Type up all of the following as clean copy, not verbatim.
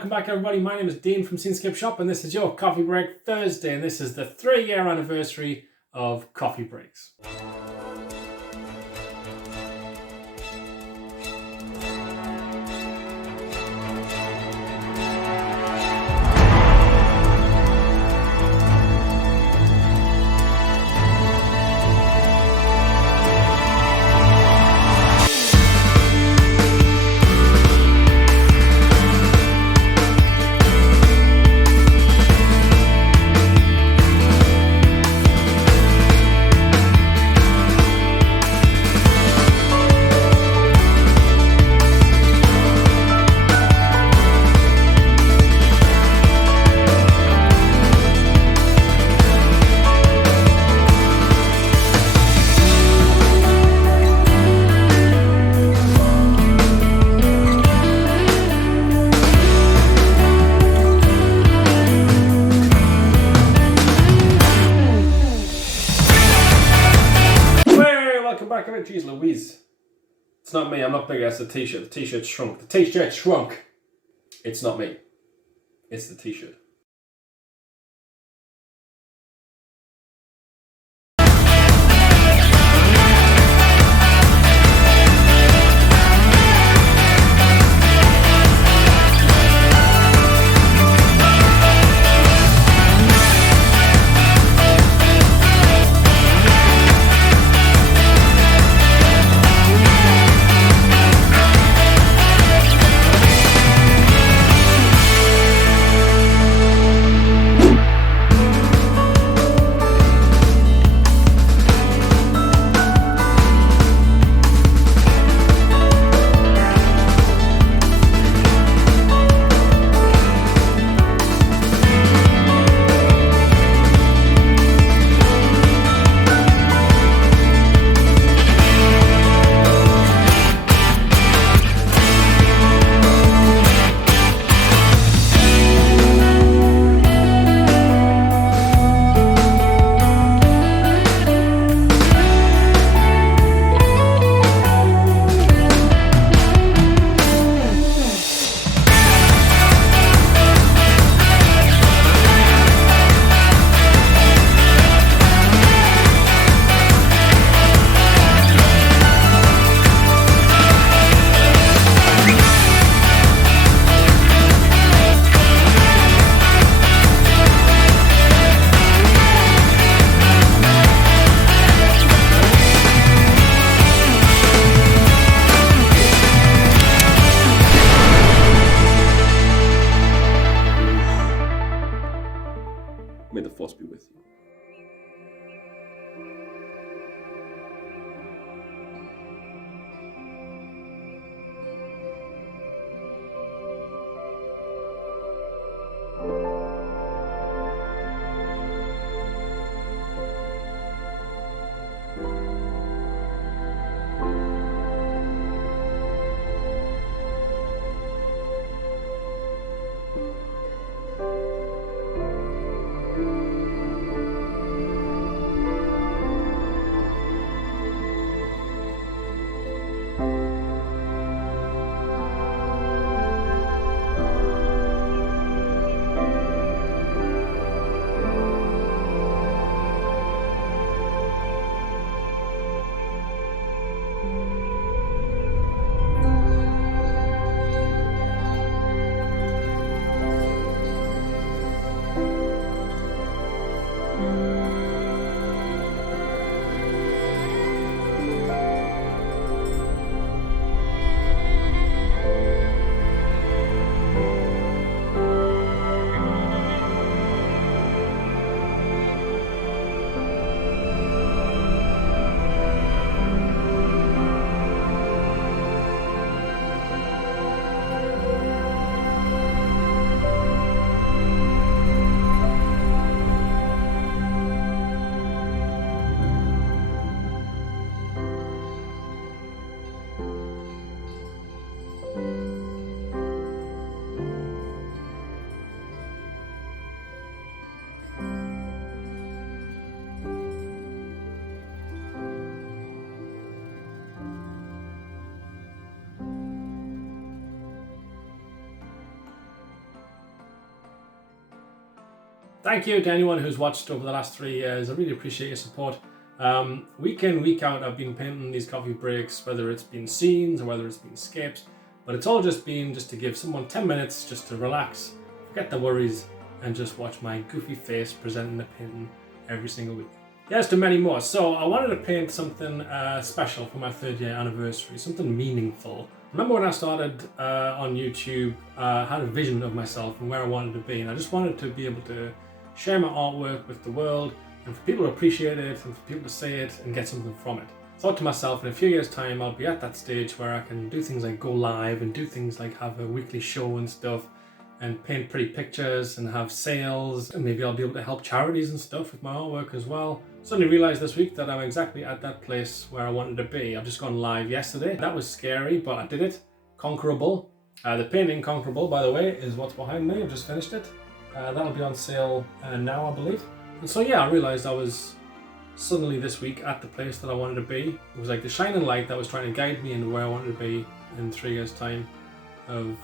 welcome back everybody. My name is Dean from Scenescapeshop and this is your Coffee Break Thursday, and this is the 3-year anniversary of Coffee Breaks. Jeez Louise. It's not me, I'm not big as the t-shirt. The t-shirt shrunk. The t-shirt shrunk. It's not me. It's the t-shirt. Thank you to anyone who's watched over the last 3 years. I really appreciate your support. Week in, week out, I've been painting these coffee breaks, whether it's been scenes or whether it's been scapes, but it's all just been just to give someone 10 minutes just to relax, forget the worries, and just watch my goofy face presenting the painting every single week. Yes, to many more. So I wanted to paint something special for my 3rd year anniversary, something meaningful. Remember when I started on YouTube, I had a vision of myself and where I wanted to be, and I just wanted to be able to share my artwork with the world and for people to appreciate it and for people to see it and get something from it. I thought to myself, in a few years' time, I'll be at that stage where I can do things like go live and do things like have a weekly show and stuff and paint pretty pictures and have sales, and maybe I'll be able to help charities and stuff with my artwork as well. Suddenly realised this week that I'm exactly at that place where I wanted to be. I've just gone live yesterday. That was scary, but I did it. Conquerable. The painting Conquerable, by the way, is what's behind me. I've just finished it. That'll be on sale now, I believe. And so yeah, I realised I was suddenly this week at the place that I wanted to be. It was like the shining light that was trying to guide me into where I wanted to be in 3 years' time of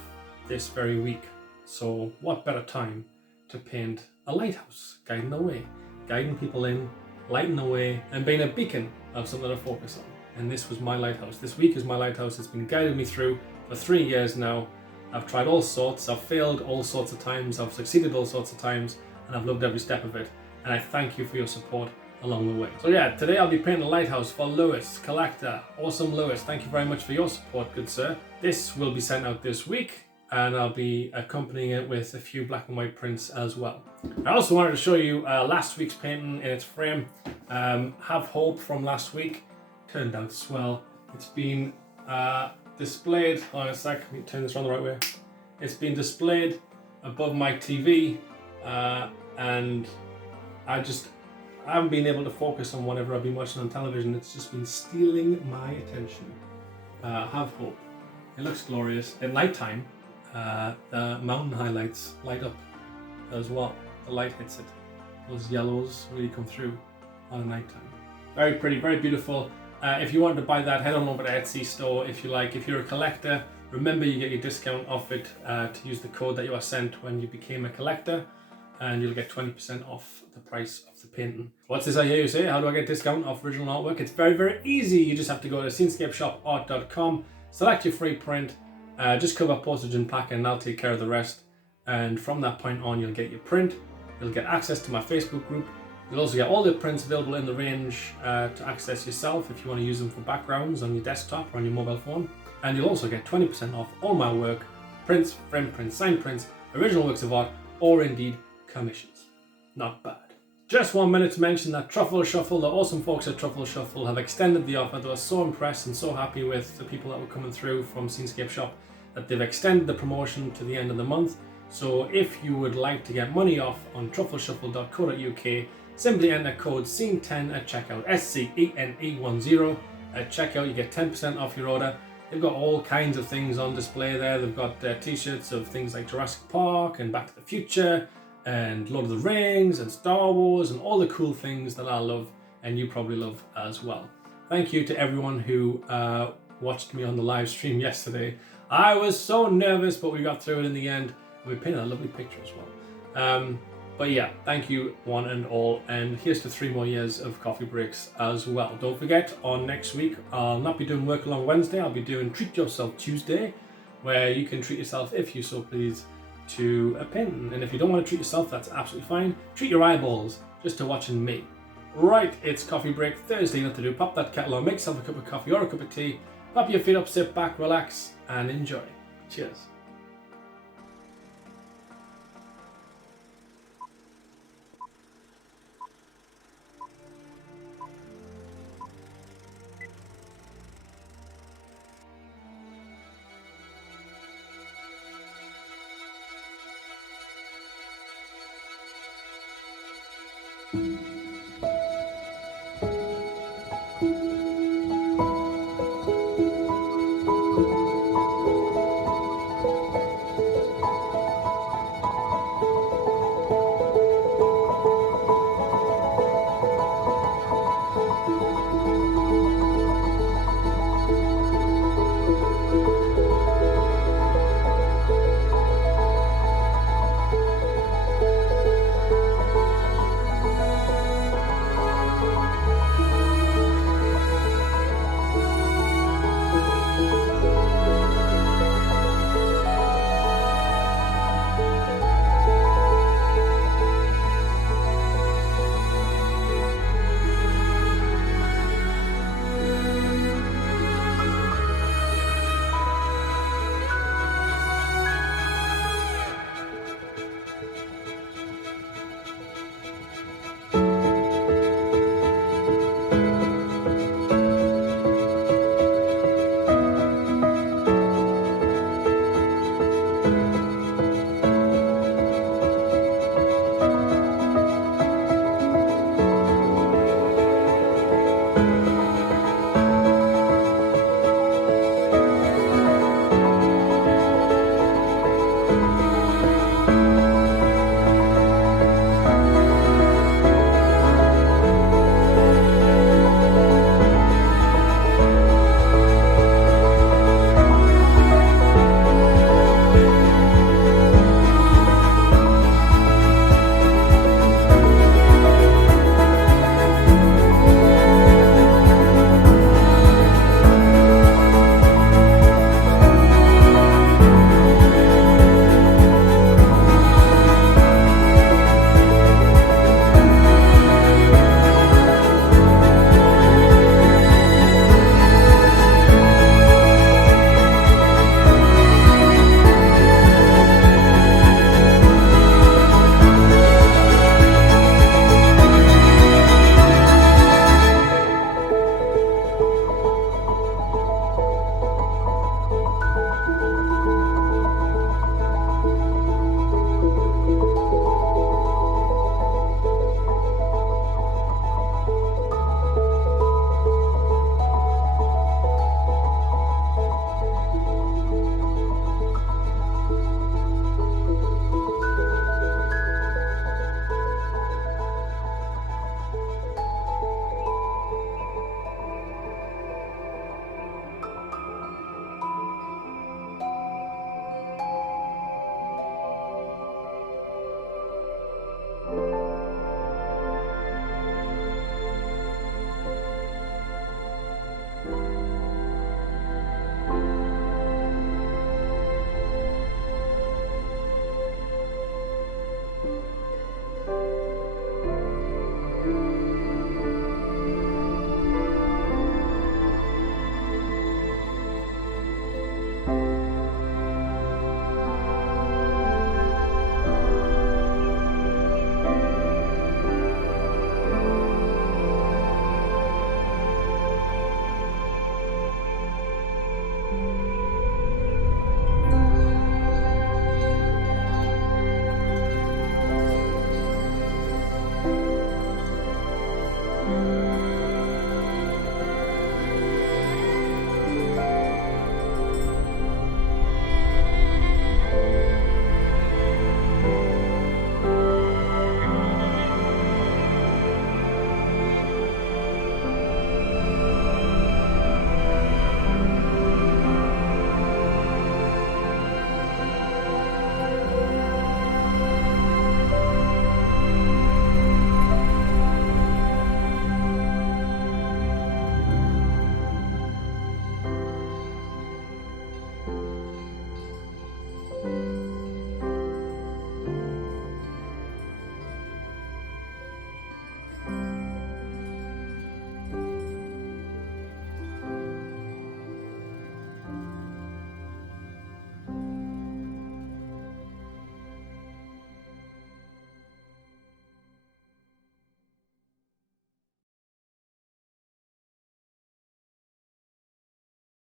this very week. So what better time to paint a lighthouse, guiding the way, guiding people in, lighting the way, and being a beacon of something to focus on. And this was my lighthouse. This week is my lighthouse. It's been guiding me through for 3 years now. I've tried all sorts, I've failed all sorts of times, I've succeeded all sorts of times, and I've loved every step of it. And I thank you for your support along the way. So yeah, today I'll be painting a lighthouse for Lewis, collector. Awesome Lewis, thank you very much for your support, good sir. This will be sent out this week, and I'll be accompanying it with a few black and white prints as well. I also wanted to show you last week's painting in its frame. Have Hope from last week. Turned out swell. It's been displayed, hold on a sec, let me turn this around the right way. It's been displayed above my TV and I haven't been able to focus on whatever I've been watching on television. It's just been stealing my attention. Have Hope. It looks glorious. At night time, the mountain highlights light up as well. The light hits it. Those yellows really come through on the night time. Very pretty, very beautiful. If you want to buy that, head on over to Etsy store if you like. If you're a collector, remember you get your discount off it to use the code that you are sent when you became a collector, and you'll get 20% off the price of the painting. What's this I hear you say? How do I get discount off original artwork? It's very, very easy. You just have to go to scenescapeshopart.com, select your free print, just cover postage and packing, and I'll take care of the rest. And from that point on, you'll get your print. You'll get access to my Facebook group. You'll also get all the prints available in the range to access yourself if you want to use them for backgrounds on your desktop or on your mobile phone. And you'll also get 20% off all my work, prints, frame prints, signed prints, original works of art, or indeed commissions. Not bad. Just 1 minute to mention that Truffle Shuffle, the awesome folks at Truffle Shuffle, have extended the offer. They were so impressed and so happy with the people that were coming through from Scenescapeshop that they've extended the promotion to the end of the month. So if you would like to get money off on truffleshuffle.co.uk, simply enter code SCENE10 at checkout, SCENE10 at checkout. You get 10% off your order. They've got all kinds of things on display there. They've got t-shirts of things like Jurassic Park and Back to the Future and Lord of the Rings and Star Wars and all the cool things that I love and you probably love as well. Thank you to everyone who watched me on the live stream yesterday. I was so nervous, but we got through it in the end. We painted a lovely picture as well. But yeah, thank you one and all, and here's to 3 more years of coffee breaks as well. Don't forget, on next week, I'll not be doing Work Along Wednesday, I'll be doing Treat Yourself Tuesday, where you can treat yourself, if you so please, to a painting. And if you don't want to treat yourself, that's absolutely fine. Treat your eyeballs just to watching me. Right, it's coffee break Thursday, nothing to do. Pop that kettle on, make yourself a cup of coffee or a cup of tea, pop your feet up, sit back, relax, and enjoy. Cheers.